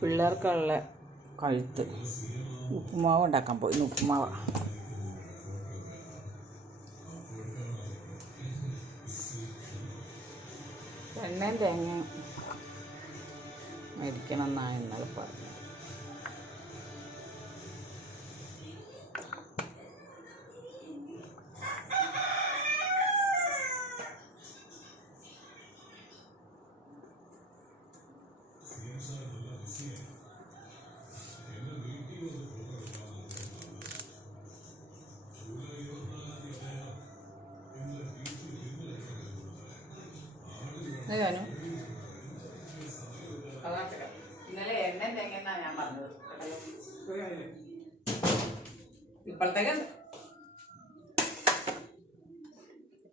പിള്ളേർക്കുള്ള കഴുത്ത്. ഉപ്പുമാവ് ഉണ്ടാക്കാൻ പോയി. ഉപ്പുമാവ. എണ്ണയും തേങ്ങയും മേടിക്കണം എന്നാണ് ഇന്നലെ പറഞ്ഞത്. ഞാനും ഇന്നലെ എണ്ണ തേങ്ങ ഞാൻ പറഞ്ഞത്. ഇപ്പോഴത്തേക്ക്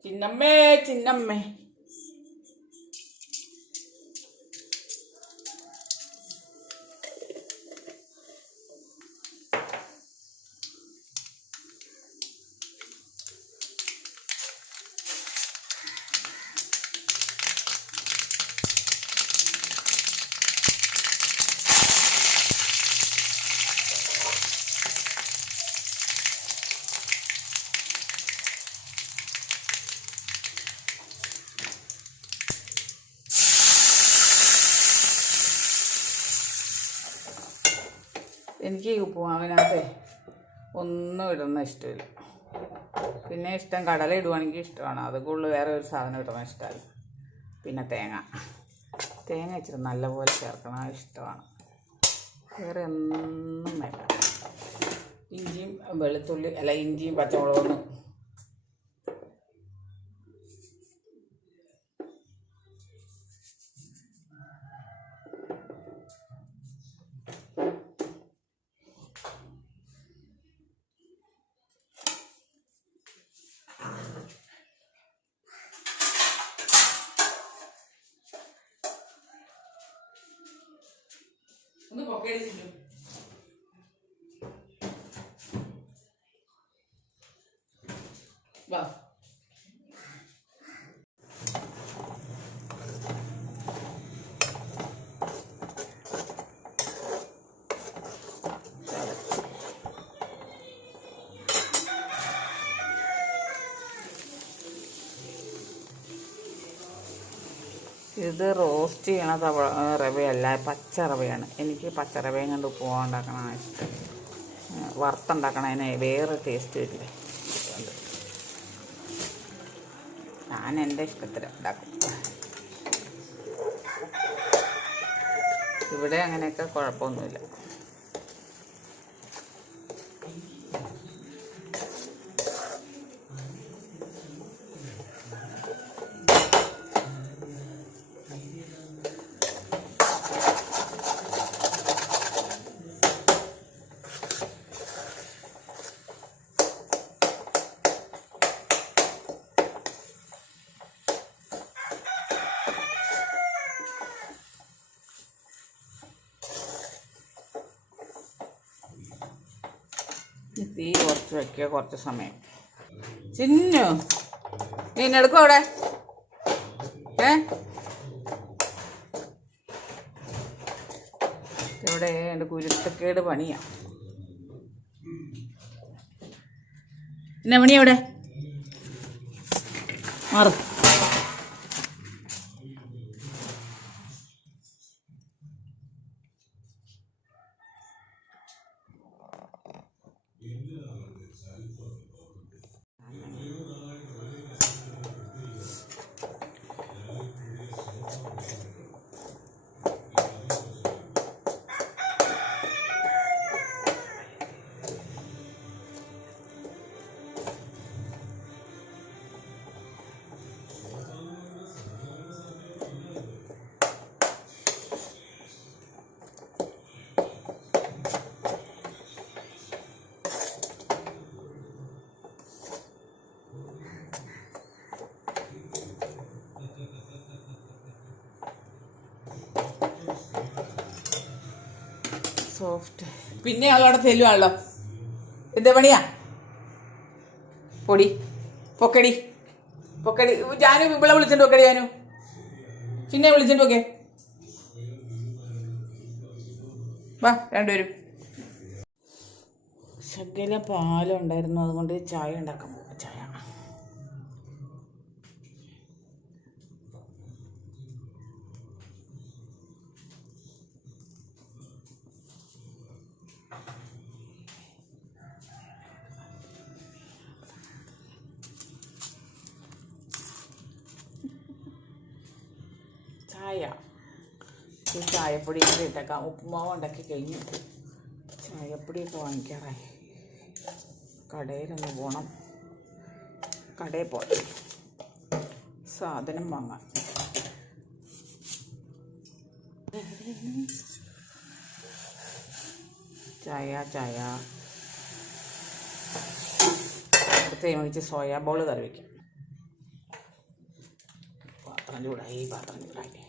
ചിന്നമ്മേ ചിന്നമ്മേ. എനിക്ക് ഈ ഉപ്പുമാവിനകത്ത് ഒന്നും ഇടുന്ന ഇഷ്ടമില്ല. പിന്നെ ഇഷ്ടം കടല ഇടുവാണെങ്കിൽ ഇഷ്ടമാണ്. അത് കൂടുതൽ വേറെ ഒരു സാധനം ഇടുന്ന ഇഷ്ടമല്ല. പിന്നെ തേങ്ങ. തേങ്ങ ഇച്ചിരി നല്ലപോലെ ചേർക്കണം ഇഷ്ടമാണ്. വേറെ ഒന്നും വേണ്ട. ഇഞ്ചിയും വെളുത്തുള്ളി അല്ല ഇഞ്ചിയും പച്ചമുളകൊന്നും ഒന്ന് പൊക്കടിച്ചിട്ടു ഇത് റോസ്റ്റ് ചെയ്യണ തവ റവയല്ല പച്ച റവയാണ്. എനിക്ക് പച്ച റവയും കണ്ട് ഉപ്പുമാവ് ഉണ്ടാക്കണതാണ് ഇഷ്ടം. വറുത്തുണ്ടാക്കണതിന് വേറെ ടേസ്റ്റ് വരില്ലേ. ഞാൻ എന്റെ ഇഷ്ടത്തിൽ ഉണ്ടാക്കും. ഇവിടെ അങ്ങനെയൊക്കെ കുഴപ്പമൊന്നുമില്ല. തീ കുറച്ച് വെക്കുക കുറച്ച് സമയം. ചിന്നു നീ എന്നെടുക്കും അവിടെ? ഏ? ഇവിടെ എന്റെ കുരുത്തക്കേട് പണിയാ. എന്നാ പണി അവിടെ മാറും. எந்த സോഫ്റ്റ് പിന്നെ അവളവിടെ തെല്ലുവാണല്ലോ എന്താ പണിയാ? പൊടി. പൊക്കടി. പൊക്കടി. ജാനു ഇവിടെ വിളിച്ചിട്ട് പൊക്കടി ജാനു പിന്നെ വിളിച്ചിട്ട് ഓക്കെ വാ രണ്ടുപേരും. ശകല പാലുണ്ടായിരുന്നു. അതുകൊണ്ട് ചായ ഉണ്ടാക്കാൻ ചായ. ചായ ചായപ്പൊടി കൂടി ഇട്ടേക്കാം. ഉപ്പുമാവ് ഉണ്ടാക്കി കഴിഞ്ഞു. ചായപ്പൊടിയൊക്കെ വാങ്ങിക്കാറായി. കടയിലൊന്ന് പോകണം കടയിൽ പോയി. സാധനം വാങ്ങാൻ ചായ ചായ. പ്രത്യേകം വെച്ച് സോയാ ബോൾ വയ്ക്കാം പാത്രം ചൂടായി പാത്രം ചൂടായി.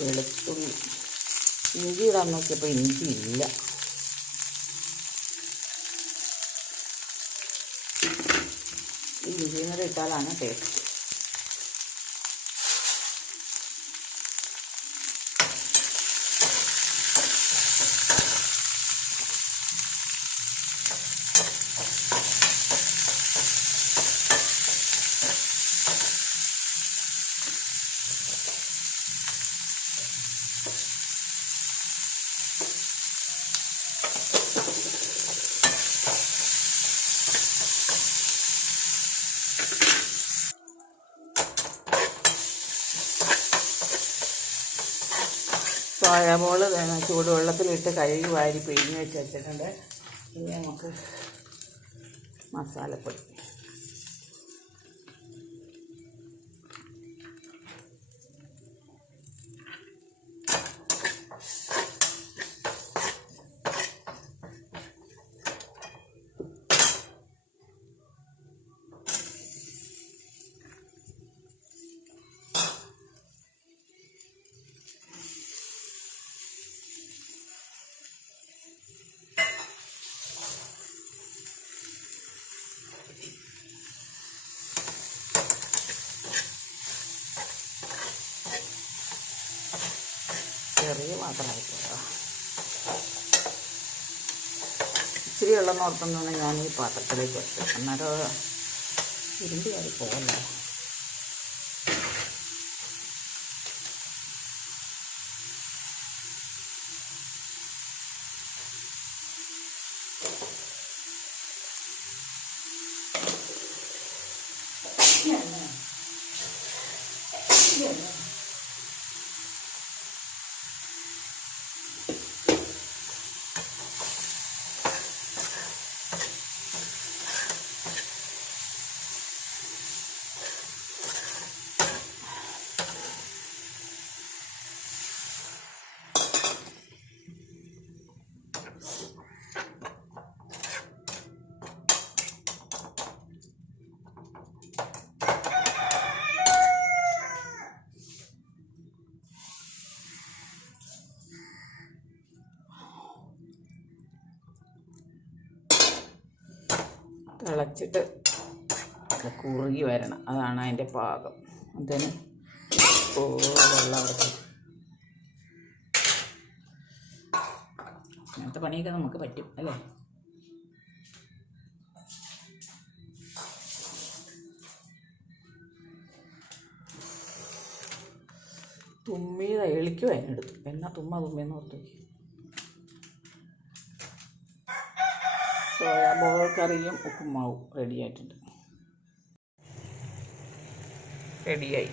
വെളുത്തുള്ളി. ഇഞ്ചി ഇടാൻ നോക്കിയപ്പോൾ ഇഞ്ചി ഇല്ല. ഇഞ്ചിയും കൂടെ ഇട്ടാലാണ് ടേസ്റ്റ് ബോൾ ചൂടുവെള്ളത്തിലിട്ട് കഴുകി വാരി പിഴിഞ്ഞ് വെച്ച് വെച്ചിട്ടുണ്ട്. ഇനി നമുക്ക് മസാലപ്പൊടി. ചെറിയ മാത്രമായിട്ട് ഇച്ചിരി വെള്ളം നോർത്തുന്നതാണ് ഞാൻ ഈ പാത്രത്തിലേക്ക് വെച്ചത്. അന്നേരം ഇരുമ്പ് കയറി പോകല്ലേ തിളച്ചിട്ട് കുറുകി വരണം. അതാണ് അതിന്റെ പാകം. അതിന് ഓ വെള്ളം അവിടെ അങ്ങനത്തെ പണിയൊക്കെ നമുക്ക് പറ്റും അല്ലേ? തുമ്മിയത് എളിക്കും അതിനെടുത്തു. എന്നാ തുമ്മ തുമ്മിയെന്ന് ഓർത്ത് നോക്കി സോയാ ബോൾ കറിയും ഉപ്പുമാവും റെഡിയായിട്ടുണ്ട് റെഡിയായി